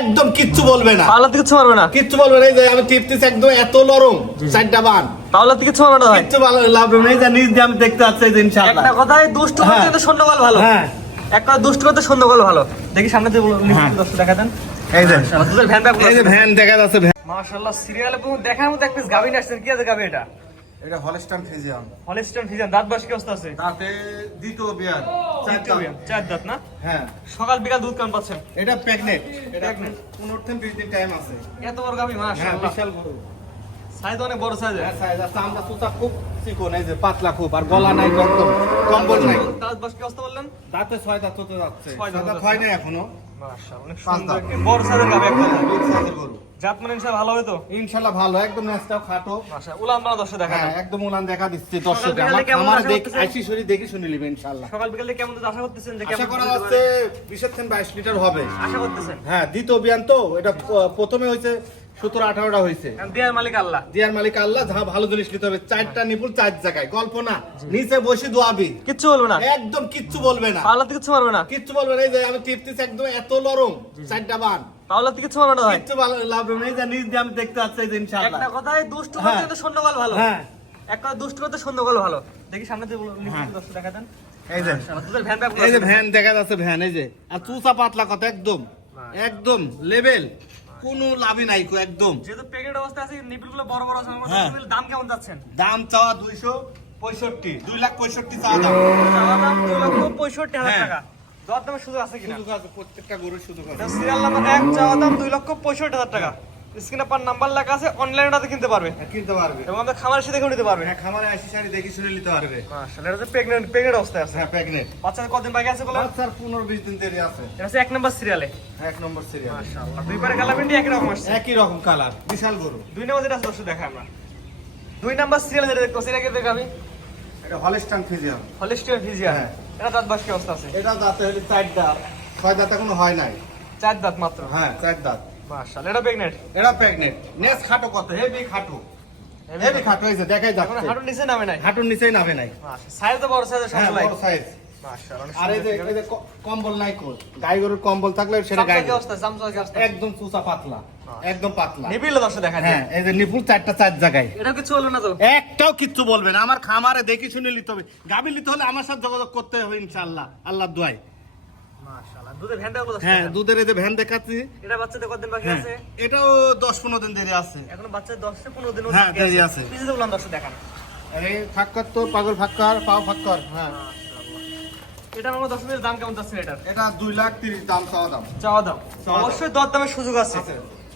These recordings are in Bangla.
একদম কিচ্ছু বলবে না। পাওলাতে কিচ্ছু পারবে না? কিচ্ছু বলবে না এই যে আমি টিপতেছি একদম এত নরম চারটা বান। পাওলাতে কিচ্ছু পারবে না ভাই। কিচ্ছু ভালো লাভ নেই এই যে নিজ দিয়ে আমি দেখতে পাচ্ছি এই যে ইনশাআল্লাহ। একটা কথায় দুষ্ট করতে সন্ধ্যকাল ভালো। হ্যাঁ। একটা দুষ্ট করতে সন্ধ্যকাল ভালো। দেখি সামনে যে। হ্যাঁ। দশটা দেখা দেন এই যে ভ্যান দেখা যাচ্ছে ভ্যান। মাশাআল্লাহ সিরিয়ালে দেখার মতো এক পিস গাভী নিয়ে আসছেন। কি আছে গাভী এটা? এটা হলস্টাইন ফ্রিজিয়ান হলিস্টন ফিজান দাঁত বাস কি অবস্থা আছে? তাতে দ্বিতীয় বিয়ার চারটা বিয়ান, চার দাঁত না? হ্যাঁ। সকাল বিকাল দুধ কেমন পাচ্ছেন? এটা প্রেগনেন্ট। এটা Pregnant। পনেরো থেকে বিশ দিন টাইম আছে। এত বড় হ্যাঁ মাশাআল্লাহ। বিশাল বড়। সাইজ অনেক বড় সাইজ হ্যাঁ সাইজ আছে। আমরা সুতা খুব চিকন এই যে পাতলা খুব আর গলা নাই কম্বল নাই। দাঁত বাস কি অবস্থা বললেন? দাঁতে ছয় দাঁত হতে যাচ্ছে ছয় দাঁত দাঁত হয় না এখনও। মাশাআল্লাহ অনেক সুন্দর বড় সাইজের গাভী একটা। বিগ সাইজের গরু। জাত ইনশাআল্লাহ ভালো হবে তো? ইনশাল্লাহ ভালো একদম ন্যাসটাও খাটো। মাশাআল্লাহ উলান বানা দশটা দেখা হ্যাঁ একদম উলান দেখা দিচ্ছে দর্শক। আমার কেমন আমার আশা দেখ আইসি শরীর দেখে শুনে নিবে ইনশাল্লাহ সকাল বিকালে কেমন দুধ আশা করতেছেন যে আশা করা যাচ্ছে পারে? বিশের থেকে বাইশ লিটার হবে। আশা করতেছেন? হ্যাঁ দ্বিতীয় বিয়ান তো এটা প্রথমে সতেরো আঠারোটা হয়েছে। কারণ মালিক আল্লাহ। দিয়ার মালিক আল্লাহ যা ভালো জিনিস নিতে হবে। চারটা নিপুল চার জায়গায়। গল্প না। নিচে বসে দোয়াবি কিচ্ছু বলবে না। একদম কিচ্ছু বলবে না। কিচ্ছু পারবে না। কিচ্ছু বলবে না। এই যে আমি টিপতেছি একদম এত নরম। চারটা বান। ভাই কিচ্ছু ভালো লাভ নেই যে নিজ দিয়ে আমি দেখতে পাচ্ছি যে ইনশাআল্লাহ। একটা দুষ্ট করতে হ্যাঁ। সন্ধ্যকাল ভালো। হ্যাঁ। দুষ্ট সন্ধ্যকাল ভালো। দেখি সামনে যে হ্যাঁ। দেখা দেন। এই যে। দুধের ভ্যান ব্যাগ এই যে ভ্যান দেখা যাচ্ছে ভ্যান এই যে। আর চুসা পাতলা কথা একদম। একদম লেভেল। কোনো লাভই নাই কো একদম। যেহেতু প্যাকেট অবস্থা আছে নিপিলগুলো বড় বড় আছে হ্যাঁ। দাম কেমন যাচ্ছেন? দাম চাওয়া দুইশো পঁয়ষট্টি দুই লাখ পঁয়ষট্টি চাওয়া দাম। চাওয়া দাম লক্ষ হাজার। টাকা। দর সুযোগ আছে কিনা? সুযোগ আছে প্রত্যেকটা গরুর সুযোগ আছে। সিরিয়াল নাম্বার এক চাওয়া দাম দুই লক্ষ পঁয়ষট্টি হাজার টাকা। স্ক্রিনে পার নাম্বার লেখা আছে অনলাইনে কিনতে পারবে। হ্যাঁ, কিনতে পারবে। এবং আমাদের খামার এসে দেখেও নিতে পারবে। হ্যাঁ খামারে আসি সারি দেখি শুনে নিতে পারবে। মাশাআল্লাহ এটা অবস্থায় আছে। হ্যাঁ প্রেগনেন্ট বাচ্চাদের কদিন বাকি আছে বলো স্যার পনেরো বিশ দিন দেরি আছে। এটা হচ্ছে এক নাম্বার সিরিয়ালে এক নম্বর সিরিয়াল মাশাআল্লাহ দুই পারে কালার প্রিন্ট একই রকম আসছে। একই রকম কালার বিশাল গরু। দুই নম্বর যেটা আছে দর্শক দেখা আমরা। দুই নাম্বার সিরিয়াল যেটা দেখতে পাচ্ছি এটা কি দেখাবি এটা হলস্টান ফিজিয়াম হলিস্টিয়ান ফিজিয়ান হ্যাঁ। এটা দাঁত বাসকে অবস্থা আছে। এটা দাঁতে হলে চার দাঁত ছয় দাঁত এখনও হয় নাই। চার দাঁত মাত্র? হ্যাঁ চার দাঁত মাশাআল্লাহ এটা প্রেগনেট এটা প্রেগনেট নেস খাটো কত? হেভি খাটো। হেভি খাটো। হয়েছে দেখাই যাচ্ছে। হাঁটুর নিচে নামে নাই? হাঁটুর নিচেই নামে নাই। সাইজ তো বড় সাইজ হ্যাঁ সবগুলাই বড় সাইজ আর এই যে এই যে কম্বল নাই কোন গাই গরুর কম্বল থাকলে সেটা গাই চামচা কি অবস্থা? চামচা কি অবস্থা? একদম চুচা পাতলা একদম পাতলা। নিবিল দর্শক দেখা হ্যাঁ এই যে নিপুল চারটা চার জায়গায়। এটা কিছু হলো না তো? একটাও কিচ্ছু বলবে না। আমার খামারে দেখি শুনে নিতে হবে। গাবি নিতে হলে আমার সাথে যোগাযোগ করতে হবে ইনশাআল্লাহ আল্লাহ দোয়াই দুধের হ্যাঁ দুধের এই যে ভ্যান দেখাচ্ছি। এটা বাচ্চাদের কতদিন বাকি হ্যাঁ আছে? এটাও দশ পনেরো দিন দেরি আছে। এখন বাচ্চা 10 থেকে 15 দিন হ্যাঁ, দেরি আছে। পিছে বললাম দর্শক দেখান। এই ফাক্কর তো পাগল ফাক্কর পাও ফাক্কর হ্যাঁ। এটা আমার দশ মিনিটের দাম কেমন যাচ্ছে এটার? এটা দুই লাখ তিরিশ দাম চাওয়া দাম। চাওয়া দাম। অবশ্যই দর দামের সুযোগ আছে।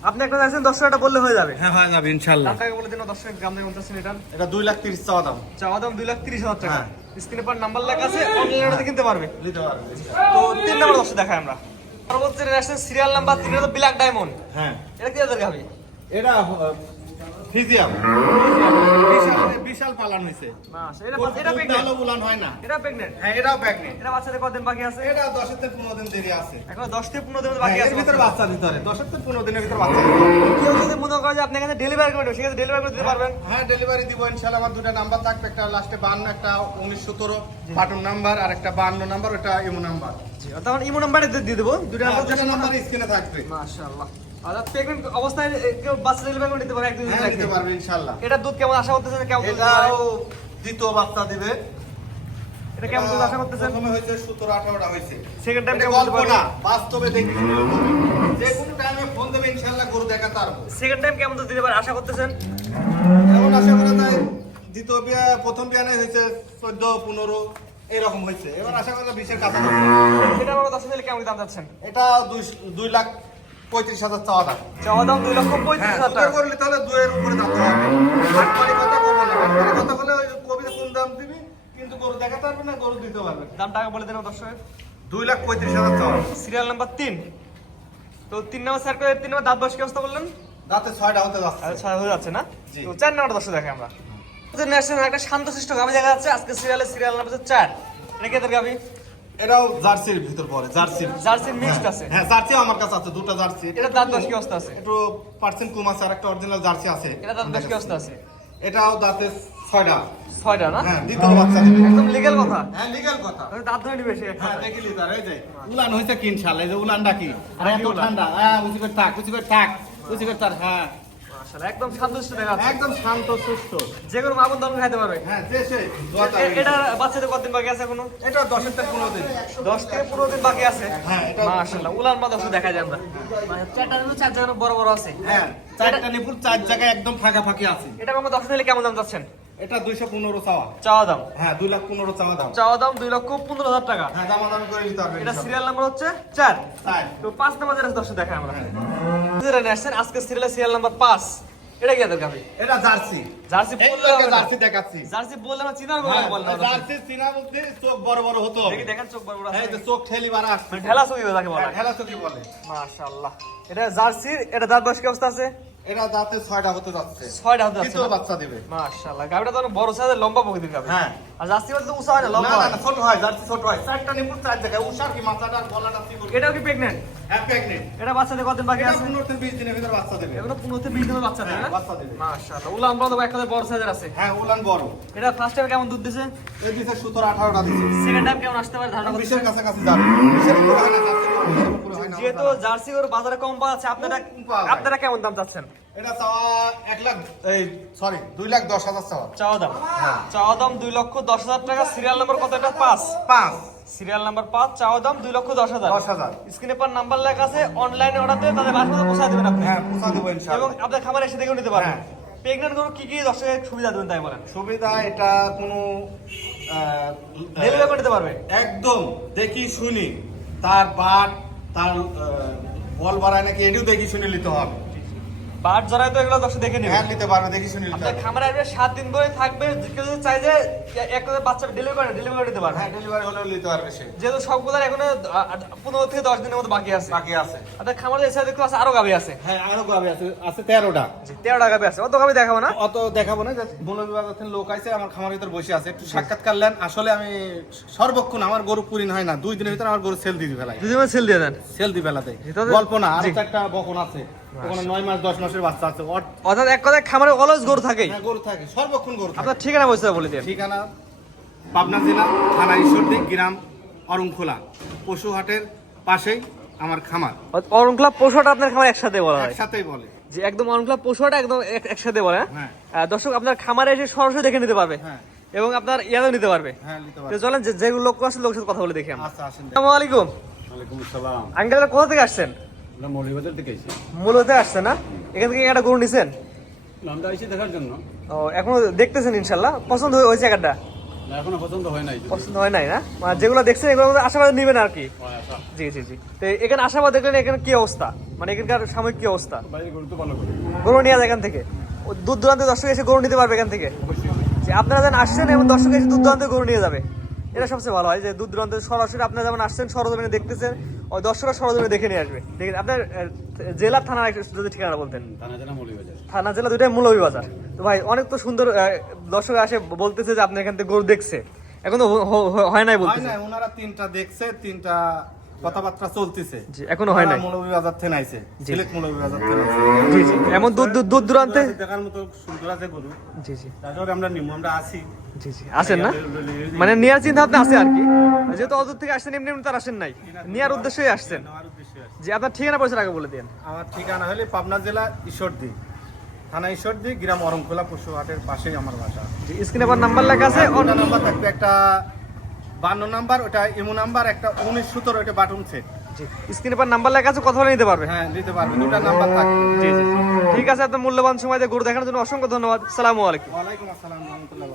আপনি একটা দশ টাকা বললে হয়ে যাবে। হ্যাঁ হয়ে যাবে ইনশাল্লাহ। টাকা বলে দিন টাকা দাম কেমন এটার? এটা দুই লাখ তিরিশ চাওয়া দাম। চাওয়া দাম দুই লাখ তিরিশ হাজার টাকা। হ্যাঁ। স্ক্রিনে পর নাম্বার লেখা আছে অনলাইনে কিনতে পারবে। নিতে পারবে। তো তিন নম্বর দর্শক দেখাই আমরা। পরবর্তী ন্যাশনাল সিরিয়াল নাম্বার তিন ব্ল্যাক ডায়মন্ড হ্যাঁ। এটা কি গাবি এটা ফিজিয়াম। বিশাল বিশাল পালান হয়েছে এটা প্রেগনেন্ট উলান হয় না। এটা প্রেগনেন্ট হ্যাঁ এটাও প্রেগনেন্ট এটা বাচ্চাদের কতদিন বাকি আছে? এটা দশের থেকে পনেরো দিন দেরি আছে। এখন দশ থেকে পনেরো দিন হ্যাঁ, বাকি আছে ভিতরে বাচ্চা। দিতে হবে দশের থেকে পনেরো দিনের ভিতরে বাচ্চা দিতে হবে। কেউ যদি মনে করে যে আপনি এখানে ডেলিভারি করে দেবেন সেক্ষেত্রে ডেলিভারি করে দিতে পারবেন। হ্যাঁ ডেলিভারি দিব ইনশাল্লাহ আমার দুটা নাম্বার থাকবে একটা লাস্টে বান্ন একটা উনিশ সতেরো বাটন নাম্বার আর একটা বান্ন নাম্বার ওটা ইমো নাম্বার তখন ইমো নাম্বারে দিয়ে দেবো। দুটো দুটা নাম্বার স্ক্রিনে থাকবে। মাশাআল্লাহ। আর প্রেগনেন্ট অবস্থায় কেউ বাচ্চা ডেলিভারি দিতে পারে একদিন হ্যাঁ নিতে পারবে এটা দুধ কেমন আশা করতেছেন কেমন দুধ এটাও দ্বিতীয় বাচ্চা দিবে। এটা কেমন দুধ আশা করতেছেন? প্রথমে হয়েছে হয়েছে। সেকেন্ড টাইম কেমন গল্প না বাস্তবে দেখি যে কোনো টাইমে ফোন দেবে ইনশাল্লাহ গরু দেখাতে পারব। সেকেন্ড টাইম কেমন দুধ দিতে পারে আশা করতেছেন? এমন আশা করা যায় দ্বিতীয় বিয়া প্রথম বিয়ানে হয়েছে চোদ্দ পনেরো এরকম হয়েছে। এবার আশা করা বিশের কাছাকাছি এটা আমার দশ কেমন দাম যাচ্ছেন এটা দুই দুই লাখ পঁয়ত্রিশ হাজার চাওয়া দাম। চাওয়া দাম দুই লক্ষ পঁয়ত্রিশ হ্যাঁ হাজার করলে তাহলে দুয়ের উপরে দাম হবে। হাটবাড়ি কথা বলব না। হাটবাড়ি কথা বলে ওই কবির কোন দাম দিবি? কিন্তু গরু দেখাতে পারবে না গরু দিতে পারবে দাম টাকা বলে দেন দর্শক। দুই লাখ পঁয়ত্রিশ হাজার চাওয়া। সিরিয়াল নাম্বার তিন। তো তিন নম্বর স্যার করে তিন নম্বর দাঁত বয়স কি অবস্থা বললেন? দাঁতে ছয়টা হতে যাচ্ছে। আচ্ছা ছয় হয়ে যাচ্ছে না? তো চার নম্বর দর্শক দেখে আমরা। ন্যাশনাল একটা শান্তশিষ্ট গাভি দেখা যাচ্ছে। আজকে সিরিয়ালের সিরিয়াল নাম্বার চার। এটা কে গাভি? এটাও জার্সির ভিতর পড়ে জার্সির। জার্সি মিক্সড আছে। হ্যাঁ জার্সিও আমার কাছে আছে দুটো জার্সি। এটা দাঁত বয়স কি অবস্থা আছে? একটু পার্সেন্ট কম আছে আর একটা অরিজিনাল জার্সি আছে। এটা দাঁত বয়স কি অবস্থা আছে? এটাও দাঁতে ছয়টা। ছয়টা না? হ্যাঁ দ্বিতীয় বাচ্চা। একদম লিগেল কথা। হ্যাঁ লিগ্যাল কথা। দাঁত ধরে নিবে সে। হ্যাঁ। দেখিলি তার এই যে। উলান হয়েছে কিন সাল এই যে উলানটা কি? আর কি এত? ঠান্ডা। হ্যাঁ করে থাক করে থাক করে তার হ্যাঁ। মাশাআল্লাহ, একদম শান্তশিষ্ট দেখা একদম শান্ত সুস্থ যে কোনো মা খাইতে পারবে। হ্যাঁ যে সে এটা বাচ্চাদের কতদিন বাকি আছে এখনও? এটা দশের থেকে পনেরো দিন। দশ থেকে পনেরো দিন বাকি আছে? হ্যাঁ এটা মাশাআল্লাহ উলান দেখা যায় আমরা। মানে চারটা কিন্তু চার জায়গায় বড় বড় আছে। হ্যাঁ চারটা নিপুল চার জায়গায় একদম ফাঁকা ফাঁকি আছে। এটা আমরা দশ দিলে কেমন দাম যাচ্ছেন এটা দুইশো পনেরো চাওয়া। চাওয়া দাম? হ্যাঁ দুই লাখ পনেরো চাওয়া দাম। চাওয়া দাম দুই লক্ষ পনেরো হাজার টাকা। হ্যাঁ দাম দাম করে নিতে এটা সিরিয়াল নাম্বার হচ্ছে চার। তো পাঁচ নাম্বার দর্শক দেখায় আমরা। যেটা আসছেন আজকে সিরিয়াল সিরিয়াল নাম্বার পাঁচ। এটা কি এটা জার্সি। জার্সি এই বললে লোকে হবে না। জার্সি দেখাচ্ছি। জার্সি বললে আমরা চিনার বলে হ্যাঁ, বললাম জার্সি চিনা বলতে চোখ বড় বড় হতো। দেখি দেখেন চোখ বড় বড় আছে এই যে চোখ ঠেলি বাড়া আসছে। মানে ঢেলা চোখ তাকে বলা। হ্যাঁ, ঠেলা চোখই বলে। মাশাআল্লাহ। এটা জার্সির এটা দাঁত বয়স কি অবস্থা আছে? এটা দাঁতে ছয়টা হতে যাচ্ছে। ছয়টা হতে যাচ্ছে বাচ্চা দিবে? মাশাআল্লাহ। গাভিটা তো অনেক বড় সাইজের লম্বা প্রকৃতির গাভি হ্যাঁ। আর জার্সি বলতে উঁচা হয় না না লম্বা না না, ছোট হয় জার্সি ছোট হয়। চারটা নিপুল চার জায়গায় উষার কি মাথাটা গলাটা চিবুল এটাও কি প্রেগনেন্ট হ্যাঁ প্রেগনেন্ট এটা বাচ্চাদের কতদিন বাকি আছে? পনেরো থেকে বিশ দিনের ভিতরে বাচ্চা দেবে। এগুলো পনেরো থেকে বিশ দিনের বাচ্চা দেবে হ্যাঁ, না? বাচ্চা দেবে। মাশাআল্লাহ উলান বড় একটা বড় সাইজের আছে। হ্যাঁ উলান বড়। এটা ফার্স্ট টাইম কেমন দুধ দিছে? এই দিছে সতেরো আঠারোটা দিছে। সেকেন্ড টাইম কেমন আসতে পারে ধারণা যাবে। উপরে হয় না যেহেতু জার্সি গরু বাজারে কম পাওয়া যাচ্ছে আপনারা। আপনারা কেমন দাম চাচ্ছেন? এটা চাওয়া এক লাখ এই সরি দুই লাখ দশ হাজার চাওয়া। চাওয়া দাম। চাওয়া দাম দুই লক্ষ দশ হাজার টাকা সিরিয়াল নাম্বার কত এটা? পাঁচ। পাঁচ। সিরিয়াল নাম্বার পাঁচ চাওয়া দাম দুই লক্ষ দশ হাজার। দশ হাজার। স্ক্রিনে পর নাম্বার লেখা আছে অনলাইনে অর্ডার দিয়ে তাদের বাসা পৌঁছা দেবেন আপনি। হ্যাঁ পৌঁছা দেবো এবং আপনার খামারে এসে দেখেও নিতে পারবেন। হ্যাঁ। প্রেগনেন্ট গরু কি কি দর্শকের সুবিধা দেবেন তাই বলেন? সুবিধা এটা কোনো ডেলিভারি করে দিতে পারবে? একদম দেখি শুনি। তার বাট তার বল বাড়ায় নাকি এটিও দেখি শুনে নিতে হবে। বাট জড়াই তো এগুলো দর্শক দেখে নেবে। হ্যাঁ নিতে পারবে দেখি শুনে নিতে আপনার খামারে আসবে সাত দিন ধরে থাকবে কেউ যদি চাই যে এক কথা বাচ্চা ডেলিভারি ডেলিভারি দিতে পারবে। হ্যাঁ ডেলিভারি হলেও নিতে পারবে সে। যেহেতু এখনও আ- পনেরো থেকে দশ দিনের মতো বাকি আছে। বাকি আছে। আপনার খামারে এসে দেখতে আছে আরও গাভি আছে। হ্যাঁ আরও গাবে আছে আছে তেরোটা। জি, তেরোটা গাভি আছে। অত গাভি দেখাবো না। অত দেখাবো না যে বন বিভাগ থেকে লোক আছে আমার খামার ভিতর বসে আছে। একটু সাক্ষাৎকার নেন আসলে আমি সর্বক্ষণ আমার গরু পুরিন হয় না দুই দিনের ভিতরে আমার গরু সেল দিয়ে ফেলাই। দুদিন সেল দিয়ে দেন। সেল দিয়ে ফেলাতে। গল্প না আর একটা বকন আছে। ওখানে নয় মাস দশ মাসের বাচ্চা আছে। অর্থাৎ এক কথায় খামারে অলস গরু হ্যাঁ, গরু থাকে সর্বক্ষণ গরু আপনার ঠিকানা বলতে বলে দিন। ঠিকানা পাবনা জেলা থানা ঈশ্বরদী গ্রাম অরংখোলা পশু হাটের পাশেই আমার খামার। পশুটা আপনার খামার একসাথে বলা হয়? একসাথেই বলে। যে একদম পশুটা একদম একসাথে বলে হ্যাঁ? হ্যাঁ। দর্শক আপনার খামারে এসে সরাসরি দেখে নিতে পারবে। হ্যাঁ। এবং আপনার ইয়াদও নিতে পারবে। হ্যাঁ তো চলেন যে যেগুলো লোক আছে লোকের সাথে কথা বলে দেখি আমরা। আচ্ছা আসেন। আসসালামু আলাইকুম। ওয়ালাইকুম আসসালাম। আঙ্কেল কোথা থেকে আসছেন? আমরা মৌলিবাজার থেকে এসেছি মূলত আসছেন না? এখান থেকে একটা গরু নিছেন? আমরা এসে দেখার জন্য। ও এখনও দেখতেছেন ইনশাল্লাহ? পছন্দ হয়েছে একটা এখনও পছন্দ হয় নাই। পছন্দ হয় নাই না? মানে যেগুলো দেখছেন এগুলো আশাবাদ নিবেন আর কি। জি জি জি। তো এখানে আশাবাদ দেখলেন এখানে কি অবস্থা? মানে এখানকার সাময়িক কি অবস্থা? গরু নিয়ে এখান থেকে? ও দূর দূরান্তে দর্শক এসে গরু নিতে পারবে এখান থেকে? আপনারা যেন আসছেন এবং দর্শক এসে দূর দূরান্তে গরু নিয়ে যাবে। এটা সবচেয়ে ভালো হয় যে দূর দূরান্তে সরাসরি আপনারা যেমন আসছেন সরজমিনে দেখতেছেন ওই দর্শকরা সরজমিনে দেখে নিয়ে আসবে। দেখেন আপনার জেলা জেলার থানার একটু যদি ঠিকানা বলতেন। থানা জেলা দুইটাই মৌলভী বাজার তো ভাই অনেক তো সুন্দর দর্শক আসে বলতেছে যে আপনি এখান থেকে গরু দেখছে। এখন তো হয় নাই বলতে বলতেছে ওনারা তিনটা দেখছে তিনটা কথাবার্তা চলতেছে। জি এখনও হয় নাই? মৌলভীবাজার থেকে আইছে। সিলেট মৌলভীবাজার থেকে আইছে জি জি। এমন দূর দূর দূর দূরান্তে? দেখার মতো সুন্দর আছে গরু জি জি। তারপরে আমরা নিমু আমরা আসি। জি জি। আসেন না? মানে নেওয়ার চিন্তা ভাবনা আছে আর কি। যেহেতু অদূর থেকে আসছেন এমনি এমনি তার আসেন নাই। নেওয়ার উদ্দেশ্যই আসছেন। জি আপনার ঠিকানা পয়সা আগে বলে দিন আমার ঠিকানা হলে পাবনা জেলা ঈশ্বরদী। থানা ঈশ্বরদী গ্রাম অরংখোলা পশু হাটের পাশেই আমার বাসা। জি স্ক্রিনে আবার নাম্বার লেখা আছে। ওটা নাম্বার থাকবে একটা বান্ন নাম্বার ওটা ইমো নাম্বার একটা উনিশ সতেরো ওটা বাটন সেট জি। স্ক্রিনে আবার নাম্বার লেখা আছে কথা বলে নিতে পারবে। হ্যাঁ নিতে পারবে দুটা নাম্বার থাকবে। জি জি। ঠিক আছে আপনার মূল্যবান সময় দিয়ে গরু দেখানোর জন্য অসংখ্য ধন্যবাদ। সালামু আলাইকুম। ওয়ালাইকুম আসসালাম রহমতুল্লাহ।